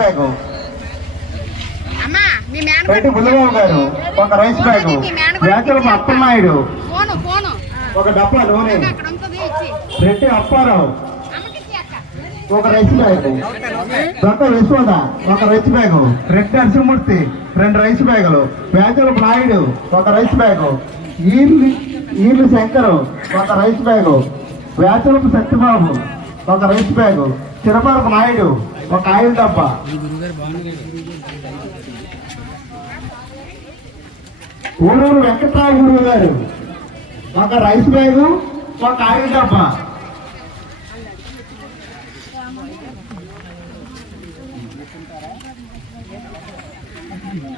Bag. Reddy బుల్లబాబు గారు ఒక rice bag. Phone phone. ఒక డబ్బా నూనె. రెడ్డి అప్పారావు. ఒక రైస్ బ్యాగ్. దొంగ యశోద ఒక రైస్ బ్యాగ్. రెడ్డి నరసింహమూర్తి రెండు రైస్ బ్యాగులు. వేచలపు నాయుడు ఒక రైస్ బ్యాగ్. ఈర్లు ఈర్లు శంకరు ఒక రైస్ బ్యాగ్. వేచలపు సత్యబాబు ఒక రైస్ బ్యాగ్. చిరపరపు నాయుడు ఒక ఆయిల్ డబ్బా ఊరూరు వెంకటరావు గురువు గారు. ఒక రైస్ బ్యాగు ఒక ఆయిల్ డబ్బా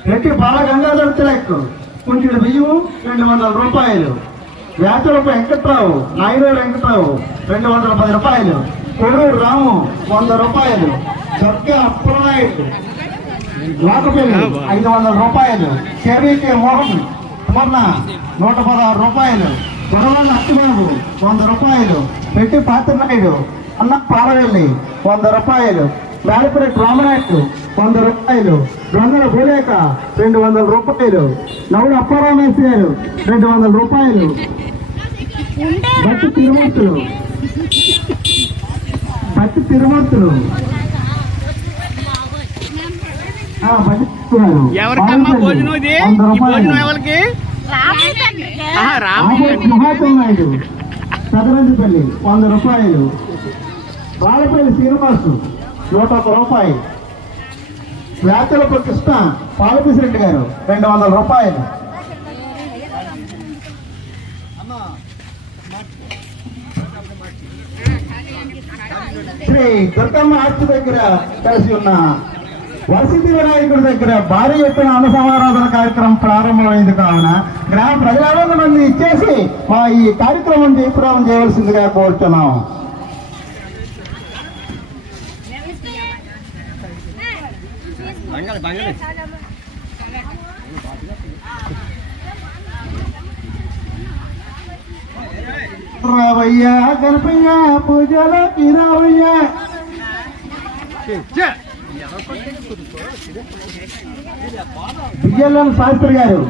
రెడ్డి బాల గంగాధర్ తిలక్ కొంచెం బియ్యం రెండు వందల రూపాయలు. వేసరపు వెంకట్రావు నాయుడు వెంకట్రావు రెండు వందల పది రూపాయలు. కొడూరు రాము వంద రూపాయలు. దొక్క అప్పలనాయుడు లోకపల్లి ఐదు వందల రూపాయలు. కేవీకే మోహన్ మొన్న నూట పదహారు రూపాయలు. గొడవల అత్తిబాబు వంద రూపాయలు. పెట్టి పాత్రనాయుడు అన్న పారవెల్లి వంద రూపాయలు. మేడపరెడ్డి రామనాయుడు వంద రూపాయలు. దొంగల భూలేక రెండు వందల రూపాయలు. నవ్వుడు అప్పారావు గారు రెండు వందల రూపాయలు. బట్టి తిరుమూర్తులు. బట్టి బట్టి తిరుమూర్తులు. ఎవరికమ్మా భోజనం ఇది? వంద ఈ భోజనం రూపాయలు. ఎవరికి? ఆహా, ఆగే రామయ్య సుభాషం నాయుడు పెదరంజిపల్లి వంద రూపాయలు. బాలపల్లి శ్రీనివాసు నూట ఒక రూపాయి వేతలపు కృష్ణ పాలపిసిరెడ్డి గారు రెండు వందల రూపాయలు. శ్రీ దుర్గమ్మ ఆర్చి దగ్గర కలిసి ఉన్న వసతి వినాయకుడి దగ్గర భారీ ఎత్తున అన్న సమారాధన కార్యక్రమం ప్రారంభమైంది కావున గ్రామ ప్రజలందరూ మంది ఇచ్చేసి మా ఈ కార్యక్రమం జయప్రదం చేయవలసిందిగా కోరుతున్నాం. రావయ్య గణపయ్య పూజలోకి రావయ్య. విజయలం శాస్త్రి గారు.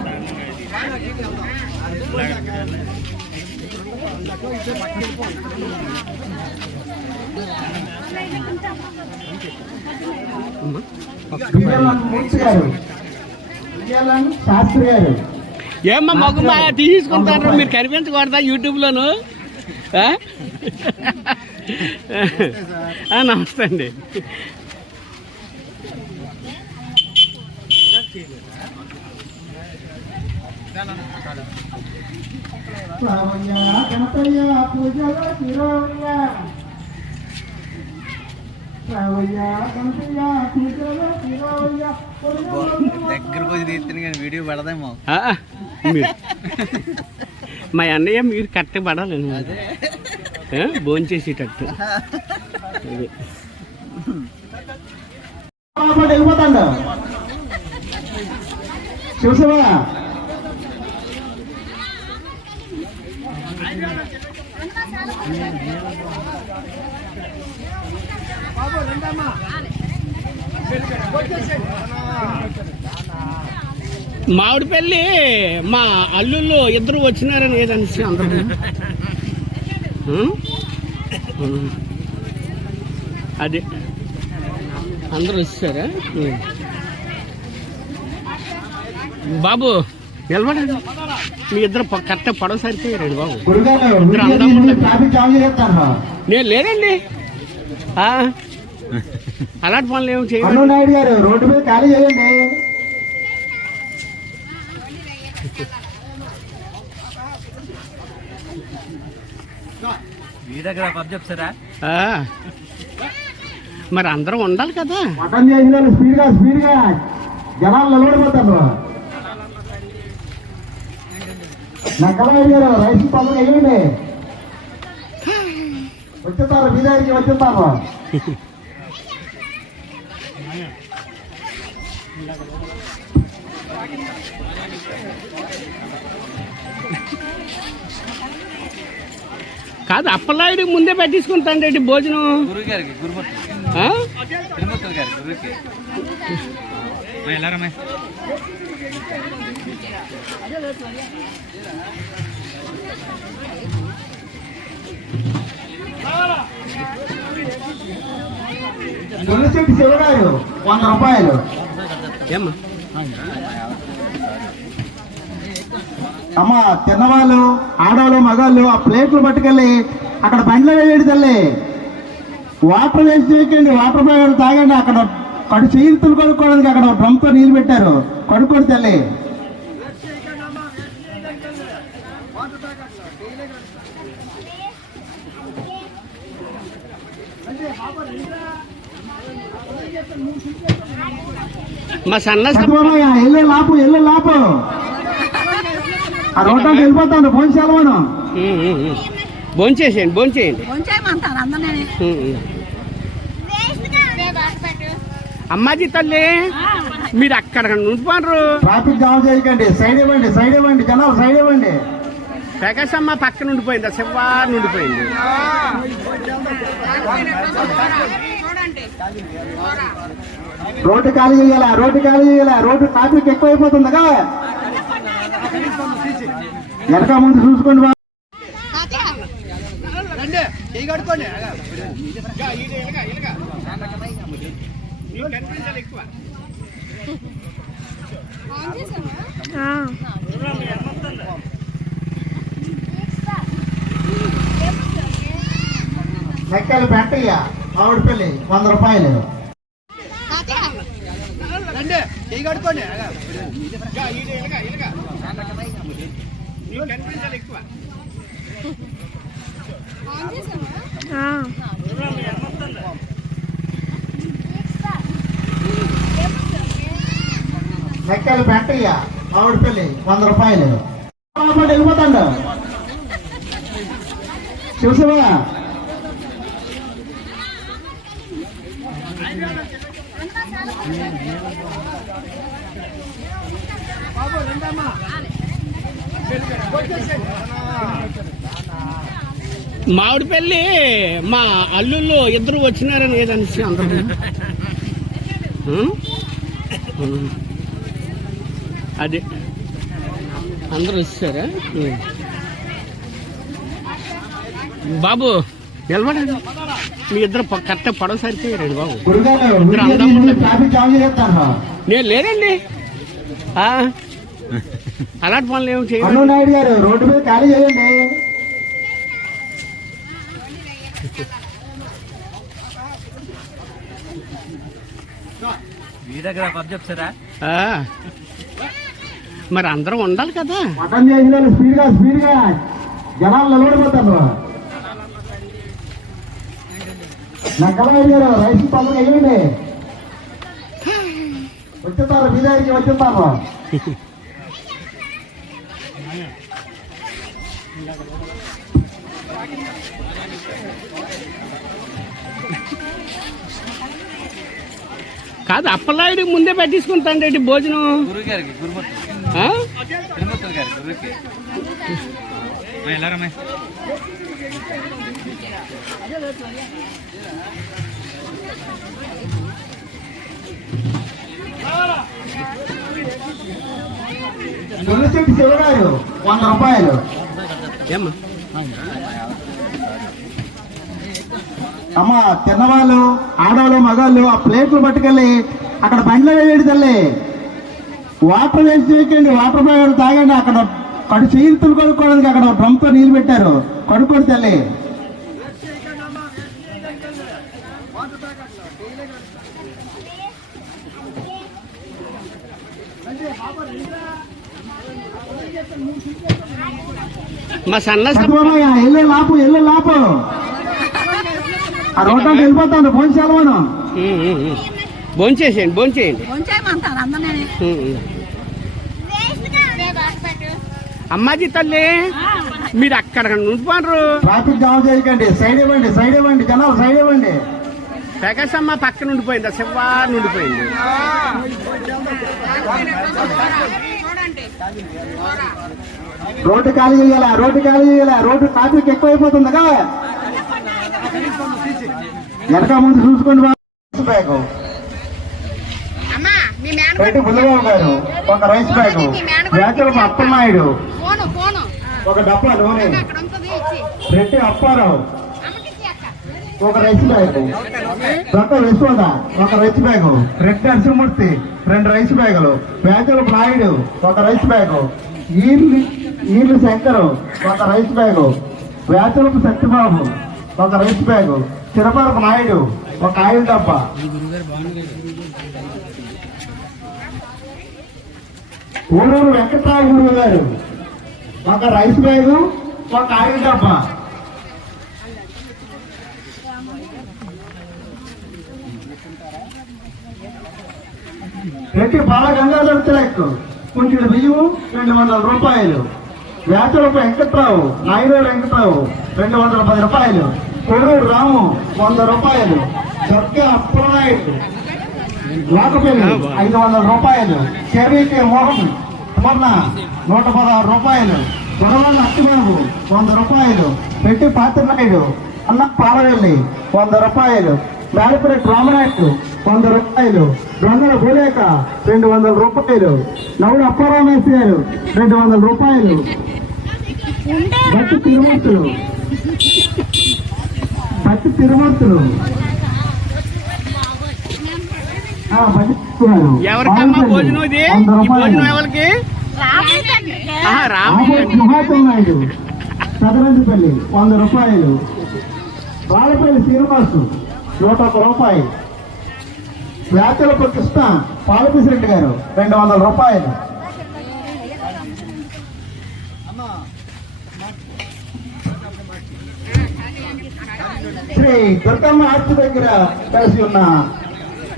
శాస్త్రి గారు. ఏమ్మా మగమ్మ తీసుకుంటారు. మీరు కనిపించకూడదా యూట్యూబ్ లోను నమస్తే అండి. దగ్గరకు వచ్చి తీస్తాను కానీ వీడియో పడదేమో. మా అన్నయ్య మీరు కరెక్ట్ పడాలి భోంచేసేటట్టు. వెళ్ళిపోతాడు? శివశివ మామిడి పెళ్ళి మా అల్లుళ్ళు ఇద్దరు వచ్చినారని ఏదనిసి అందరూ అది అదే. అందరూ వచ్చారా బాబు. నిలబడండి. మీ ఇద్దరు కరెక్ట్ పడవ సరిపోయారండి బాబు. ఇద్దరు నేను లేదండి. ఆ, అలాంటి పనులు ఏమి రోడ్డు మీద ఖాళీ చేయండి. వీడియోగ్రాఫర్ చెప్తారా? ఆ. మరి అందరం ఉండాలి కదా. మటన్ చేసిన స్పీడ్గా స్పీడ్గా జనాలు నిలబడిపోతారు. నక్కలనాయుడు గారు రైస్ పనులు వేయండి. వచ్చేస్తారు మీ దగ్గరికి వచ్చేస్తారు కాదు అప్పలాయుడు ముందే పెట్టించుకుంటాను భోజనం? గురువు గారికి గురుమూర్తి? తిరుమూర్తులు గారు గురువుకి. శివగారు వంద రూపాయలు. అమ్మ తిన్నవాళ్ళు ఆడవాళ్ళు మగాళ్ళు ఆ ప్లేట్లు పట్టుకెళ్ళి అక్కడ బండ్లో వేయండి తల్లి. వాటర్ వేస్ట్ చేయకండి వాటర్ బ్యాగ్ తాగండి. అక్కడ కడు చేతులు కడుక్కోవడానికి అక్కడ డ్రమ్తో నీళ్ళు పెట్టారు. కడుక్కోండి తల్లి. మా సన్న ఎల్లు లాపు ఎల్లు లాపు. ఆ రోడ్డు వెళ్ళిపోతాను ఫోన్ సెలవును. భోంచేసేయండి భోంచేయండి. అమ్మాజీ తల్లి మీరు అక్కడ ఉండిపోనరు ట్రాఫిక్ జామ్ చేయకండి సైడ్ ఇవ్వండి సైడ్ ఇవ్వండి జనాలు సైడ్ ఇవ్వండి. ప్రకాశమ్మ పక్కన ఉండిపోయింది? శివ ఉండిపోయింది. రోడ్డు ఖాళీ చేయాలా? రోడ్డు ఖాళీ చేయాలా? రోడ్డు ట్రాఫిక్ ఎక్కువైపోతుందిగా? వెనక ముందు చూసుకోండి బా. చేసావా మెక్కలు పెంటయ్య ఆవిడ పెళ్ళి వంద రూపాయలు. చేసావా మెక్కలు పెంటయ్య ఆవిడ పెళ్ళి వంద రూపాయలు. వెళ్ళిపోతాడు? శివశివ మామిడి పెళ్ళి మా అల్లుళ్ళు ఇద్దరు వచ్చినారని ఏదనిసి అందరూ. అదే. అందరూ వచ్చారా. బాబు నిలబడండి. మీ ఇద్దరు కరెక్ట్ పడవ సరిపోయారండి బాబు. ఇద్దరు నేను లేదండి. ఆ, అలాంటి పనులు ఏమి నాయుడు గారు రోడ్డు మీద ఖాళీ చేయండి. మీ దగ్గర చెప్తారా? మరి అందరం ఉండాలి కదా. మటన్ చేసిన వాళ్ళు స్పీడ్గా స్పీడ్గా జనాలు నిలబడిపోతారు. గారు రైస్ పనులు వేయండి మీ దగ్గరికి కాదు అప్పలాయుడు ముందే భోజనం? వెళ్ళారమ్మాయి తులసిరెడ్డి శివగారు వంద రూపాయలు. ఏమ్మా? అమ్మ తిన్నవాళ్ళు ఆడవాళ్ళు మగాళ్ళు ఆ ప్లేట్లు పట్టుకెళ్ళి అక్కడ బండ్లో వేయండి తల్లి. వాటర్ వేస్ట్ చేయకండి వాటర్ బ్యాగ్ తాగండి. అక్కడ కడు చేతులు కడుక్కోవడానికి అక్కడ డ్రమ్తో నీళ్ళు పెట్టారు. కడుక్కోండి తల్లి. మా సన్న ఎల్లు లాపు ఎల్లు లాపు. ఆ రోడ్డు వెళ్ళిపోతాను ఫోన్ ఉం. భోంచేసేయండి భోంచేయండి. అమ్మాజీ తల్లి మీరు అక్కడ ఉండిపోనరు ట్రాఫిక్ జామ్ చేయకండి సైడ్ ఇవ్వండి సైడ్ ఇవ్వండి జనాలు సైడ్ ఇవ్వండి. ప్రకాశమ్మ పక్కన ఉండిపోయింది శివ ఉండిపోయింది. చూడండి రోడ్డు ఖాళీ చేయాలా రోడ్డు ఖాళీ చేయాలా రోడ్డు ట్రాఫిక్ ఎక్కువైపోతుందిగా. వెనక ముందు చూసుకోండి బ్యాగ్. అమ్మా మీ మేన రెడ్డి బుల్లబాబు గారు ఒక రైస్ బ్యాగ్. వేచలపు అప్పనాయుడు ఒక డబ్బా నూనె. రెడ్డి అప్పారావు. ఒక రైస్ బ్యాగ్. దొక్క యశోద ఒక రైస్ బ్యాగ్. రెడ్డి నరసింహమూర్తి రెండు రైస్ బ్యాగులు. వేచలపు నాయుడు ఒక రైస్ బ్యాగ్. ఈర్లు ఈర్లు శంకరు ఒక రైస్ బ్యాగ్. వేచలపు సత్యబాబు ఒక రైస్ బ్యాగ్. చిరపరపు నాయుడు ఒక ఆయిల్ డబ్బా. ఊరూరు వెంకట్రావు గురువు గారు ఒక రైస్ బ్యాగ్ ఒక ఆయిల్ డబ్బా. రెడ్డి బాలగంగాధర తిలక్ కొంచెం బియ్యం రెండు వందల రూపాయలు. వేసలపు వెంకట్రావు నాయుడు వెంకట్రావు రెండు వందల పది రూపాయలు. కొడూరు రాము వంద రూపాయలు. దొక్కే అప్పలనాయుడు లోకపల్లి ఐదు వందల రూపాయలు. కేవీకే మోహన్ మొన్న నూట పదహారు రూపాయలు. గురవల్ల అత్తిబాబు వంద రూపాయలు. పెట్టి పాత్రనాయుడు అన్న పాలవెల్లి వంద రూపాయలు. మేడపరెడ్డి రామనాయుడు వంద రూపాయలు. దొంగల భూలేక రెండు వందల రూపాయలు. నవ్వుడు అప్పారావు మేస్త్రి గారు రెండు వందల రూపాయలు. తిరుమూర్తులు బట్టి తిరుమూర్తులు. ఎవరికమ్మా భోజనం ఇది? వంద భోజనం రూపాయలు. ఎవరికి? వంద రూపాయలు. బాలపల్లి శ్రీనివాసు నూట ఒక రూపాయి వేచలపు కృష్ణ పాలపిసిరెడ్డి గారు రెండు వందల రూపాయలు. శ్రీ దుర్గమ్మ ఆర్చి దగ్గర కలిసి ఉన్న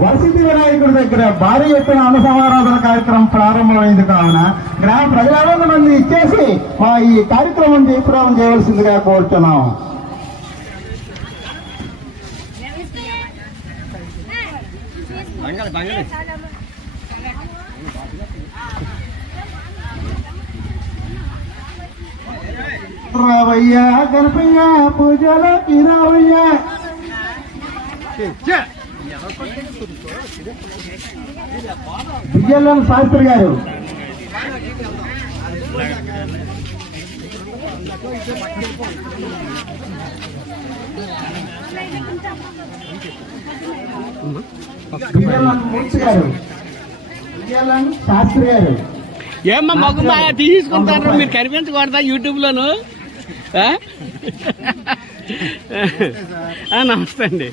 వసతి వినాయకుడి దగ్గర భారీ ఎత్తున అనుసమారాధన కార్యక్రమం ప్రారంభమైంది కావున గ్రామ ప్రజలందరూ మంది ఇచ్చేసి మా ఈ కార్యక్రమం జయప్రదం చేయవలసిందిగా కోరుతున్నాం. బంగాళ బంగాళ రావయ్యా గణపయ్య పూజలకి రావయ్యా విజయలం శాస్త్రి గారు. శాస్త్రి గారు. ఏమ్మా మగ తీసుకుంటారు మీరు కనిపించకూడదా యూట్యూబ్ లోను నమస్తే అండి.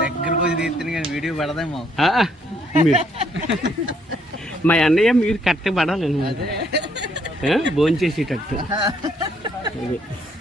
దగ్గరకు వచ్చి తీస్తుంది కానీ వీడియో పడదేమో. మా అన్నయ్య మీరు కరెక్ట్ పడాలండి భోంచేసేటట్టు.